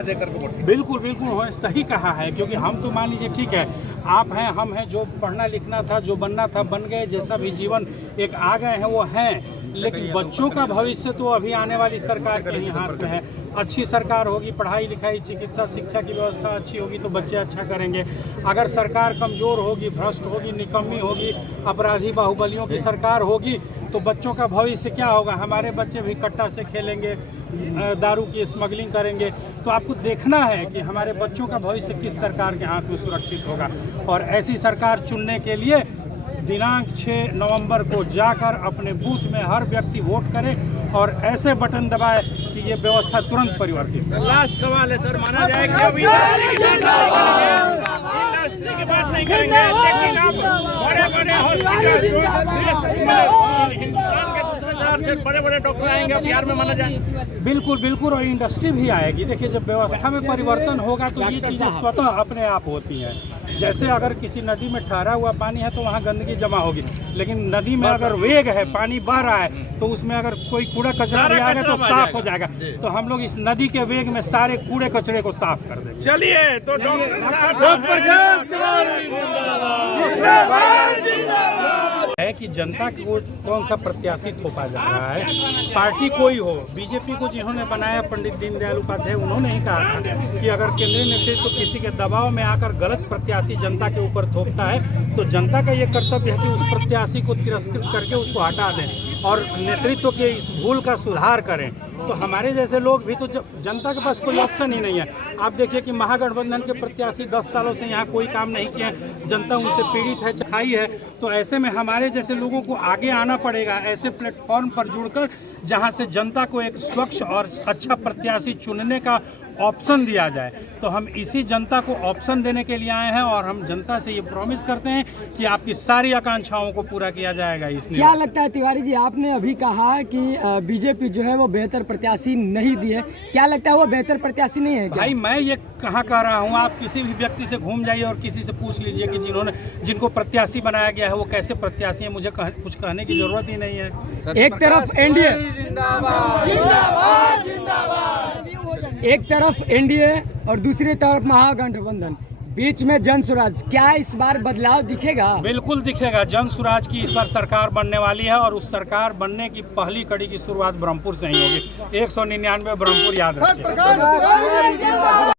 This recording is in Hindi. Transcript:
बिल्कुल बिल्कुल उन्होंने सही कहा है, क्योंकि हम तो मान लीजिए ठीक है, आप हैं हम हैं, जो पढ़ना लिखना था, जो बनना था बन गए, जैसा भी जीवन एक आ गए हैं वो हैं, लेकिन बच्चों का भविष्य तो अभी आने वाली सरकार के ही हाथ में है। अच्छी सरकार होगी, पढ़ाई लिखाई चिकित्सा शिक्षा की व्यवस्था अच्छी होगी तो बच्चे अच्छा करेंगे। अगर सरकार कमज़ोर होगी, भ्रष्ट होगी, निकम्मी होगी, अपराधी बाहुबलियों की सरकार होगी तो बच्चों का भविष्य क्या होगा? हमारे बच्चे भी कट्टा से खेलेंगे, दारू की स्मगलिंग करेंगे। तो आपको देखना है कि हमारे बच्चों का भविष्य किस सरकार के हाथ में सुरक्षित होगा, और ऐसी सरकार चुनने के लिए दिनांक 6 नवंबर को जाकर अपने बूथ में हर व्यक्ति वोट करे और ऐसे बटन दबाए कि ये व्यवस्था तुरंत परिवर्तित हो। लास्ट सवाल है सर, माना जाए कि अभी इंडस्ट्री की बात नहीं करेंगे, लेकिन आप बड़े-बड़े हॉस्पिटल हिंदुस्तान के दूसरे शहर से बड़े-बड़े डॉक्टर आएंगे बिहार में, माना जाए। बिल्कुल बिल्कुल, और इंडस्ट्री भी आएगी। देखिए, जब व्यवस्था में परिवर्तन होगा तो ये चीज़ें स्वतः अपने आप होती हैं। जैसे अगर किसी नदी में ठहरा हुआ पानी है तो वहाँ गंदगी जमा होगी, लेकिन नदी में अगर वेग है, पानी बह रहा है, तो उसमें अगर कोई कूड़ा कचरा भी आएगा तो साफ हो जाएगा। तो हम लोग इस नदी के वेग में सारे कूड़े कचरे को साफ कर देंगे। चलिए तो डॉक्टर साहब है कि जनता को कौन सा प्रत्याशी थोपा जा रहा है। पार्टी कोई हो, बीजेपी को जिन्होंने बनाया पंडित दीनदयाल उपाध्याय, उन्होंने ही कहा था कि अगर केंद्रीय नेतृत्व तो किसी के दबाव में आकर गलत प्रत्याशी जनता के ऊपर थोपता है तो जनता का ये कर्तव्य है कि उस प्रत्याशी को तिरस्कृत करके उसको हटा दें और नेतृत्व के इस भूल का सुधार करें। तो हमारे जैसे लोग भी तो जनता के पास कोई ऑप्शन ही नहीं है। आप देखिए कि महागठबंधन के प्रत्याशी 10 सालों से यहाँ कोई काम नहीं किए, जनता उनसे पीड़ित है, छाई है। तो ऐसे में हमारे जैसे लोगों को आगे आना पड़ेगा, ऐसे प्लेटफॉर्म पर जुड़कर जहाँ से जनता को एक स्वच्छ और अच्छा प्रत्याशी चुनने का ऑप्शन दिया जाए। तो हम इसी जनता को ऑप्शन देने के लिए आए हैं और हम जनता से ये प्रॉमिस करते हैं कि आपकी सारी आकांक्षाओं को पूरा किया जाएगा। इसलिए क्या लगता है तिवारी जी, आपने अभी कहा कि बीजेपी जो है वो बेहतर प्रत्याशी नहीं दी है, क्या लगता है वो बेहतर प्रत्याशी नहीं है क्या? भाई मैं ये कहाँ कह रहा हूँ, आप किसी भी व्यक्ति से घूम जाइए और किसी से पूछ लीजिए कि जिनको प्रत्याशी बनाया गया है वो कैसे प्रत्याशी है। मुझे कुछ कहने की जरूरत ही नहीं है। एक तरफ एनडीए, एक तरफ एनडीए और दूसरी तरफ महागठबंधन, बीच में जन स्वराज, क्या इस बार बदलाव दिखेगा? बिल्कुल दिखेगा। जन स्वराज की इस बार सरकार बनने वाली है और उस सरकार बनने की पहली कड़ी की शुरुआत ब्रह्मपुर से ही होगी। 199 ब्रह्मपुर याद रखिए।